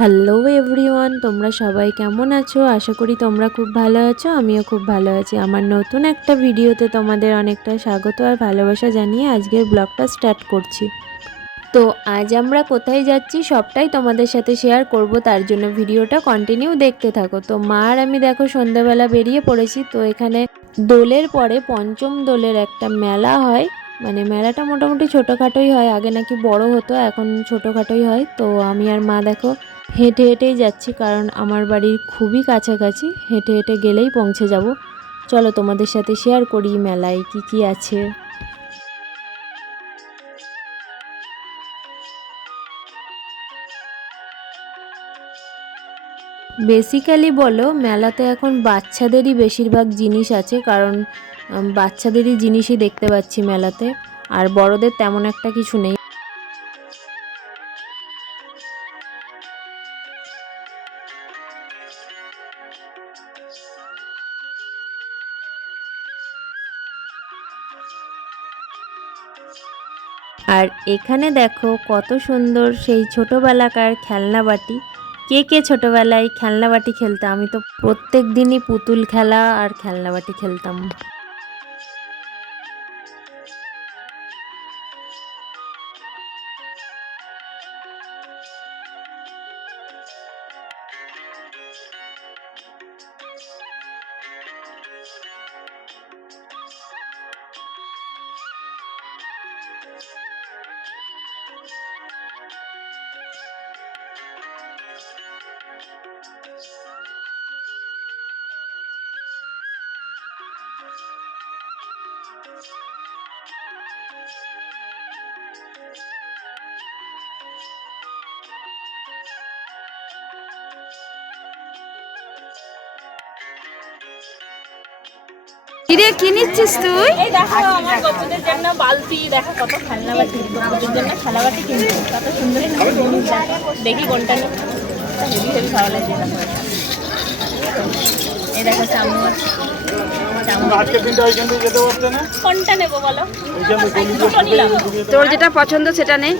Hello everyone, তোমরা সবাই কেমন আছো? আশা করি তোমরা খুব ভালো আছো। আমিও খুব ভালো আছি। আমার নতুন একটা ভিডিওতে তোমাদের অনেকটা স্বাগত আর ভালোবাসা জানিয়ে আজকের ব্লগটা স্টার্ট করছি। তো আজ আমরা কোথায় যাচ্ছি সবটাই তোমাদের সাথে শেয়ার করব, তার জন্য ভিডিওটা কন্টিনিউ দেখতে থাকো। তো মা আর আমি দেখো সন্ধ্যাবেলা বেরিয়ে পড়েছি। তো এখানে দোলের পরে পঞ্চম দোলের একটা মেলা হয়, মানে মেলাটা মোটামুটি ছোটোখাটোই হয়, আগে নাকি বড় হতো, এখন ছোটোখাটোই হয়। তো আমি আর মা দেখো হেঁটে হেঁটেই যাচ্ছি, কারণ আমার বাড়ির খুবই কাছাকাছি, হেঁটে হেঁটে গেলেই পৌঁছে যাব। চলো তোমাদের সাথে শেয়ার করি মেলায় কি কি আছে। বেসিক্যালি বলো, মেলাতে এখন বাচ্চাদেরই বেশিরভাগ জিনিস আছে, কারণ বাচ্চাদেরই জিনিসই দেখতে পাচ্ছি মেলাতে, আর বড়দের তেমন একটা কিছু নেই। আর এখানে দেখো কত সুন্দর সেই ছোটোবেলাকার খেলনা বাটি। কে কে ছোটোবেলায় খেলনা বাটি খেলতাম? আমি তো প্রত্যেক দিনই পুতুল খেলা আর খেলনা বাটি খেলতাম। কিরে কি নিচ্ছিস তুই? এই দেখো আমার গপুদের জন্য বালতি, দেখো কত খেলনা বাটি, গপুদের জন্য খেলা বাটি কিনছি, কত সুন্দর সুন্দর জিনিস। দেখি কোনটা নেব, হেভি হেভি ভালো লাগছে। এই দেখো চামচ, কোনটা নেবো বলো? দুটো নিলাম। তোর যেটা পছন্দ সেটা নে।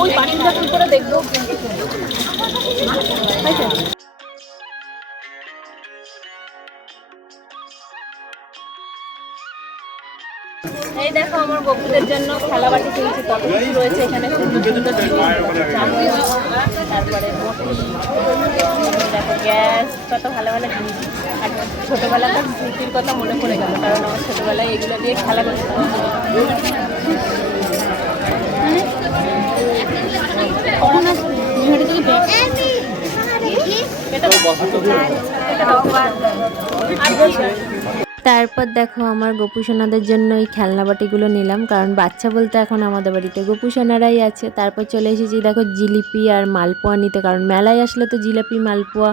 ওই পানিটা তুল করে দেখবো। এই দেখো আমার বকুদের জন্য খেলা বাটি কিনছি, কত কিছু রয়েছে এখানে, সুন্দর সুন্দর চামচ, তারপরে দেখো গ্যাস, কত ভালো ভালো জিনিস। আর ছোটোবেলাকার স্মৃতির কথা মনে পড়ে গেল, কারণ আমার ছোটোবেলায় এগুলো দিয়ে খেলা করতাম। তারপর দেখো আমার গোপুসোনাদের জন্য এই খেলনা বাটিগুলো নিলাম, কারণ বাচ্চা বলতে এখন আমাদের বাড়িতে গোপুসোনারাই আছে। তারপর চলে এসেছি দেখো জিলিপি আর মালপোয়া নিতে, কারণ মেলায় আসলে তো জিলিপি মালপোয়া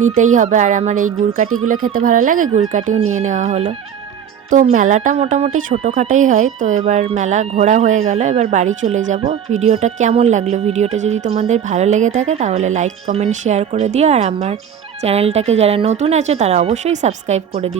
নিতেই হবে, আর আমার এই গুড়কাঠিগুলো খেতে ভালো লাগে, গুড়কাঠিও নিয়ে নেওয়া হলো। তো মেলাটা মোটামুটি ছোটোখাটোই হয়। তো এবার মেলা ঘোরা হয়ে গেল, এবার বাড়ি চলে যাব। ভিডিওটা কেমন লাগলো? ভিডিওটা যদি তোমাদের ভালো লেগে থাকে তাহলে লাইক কমেন্ট শেয়ার করে দিও, আর আমার চ্যানেলটাকে যারা নতুন আছে তারা অবশ্যই সাবস্ক্রাইব করে দিও।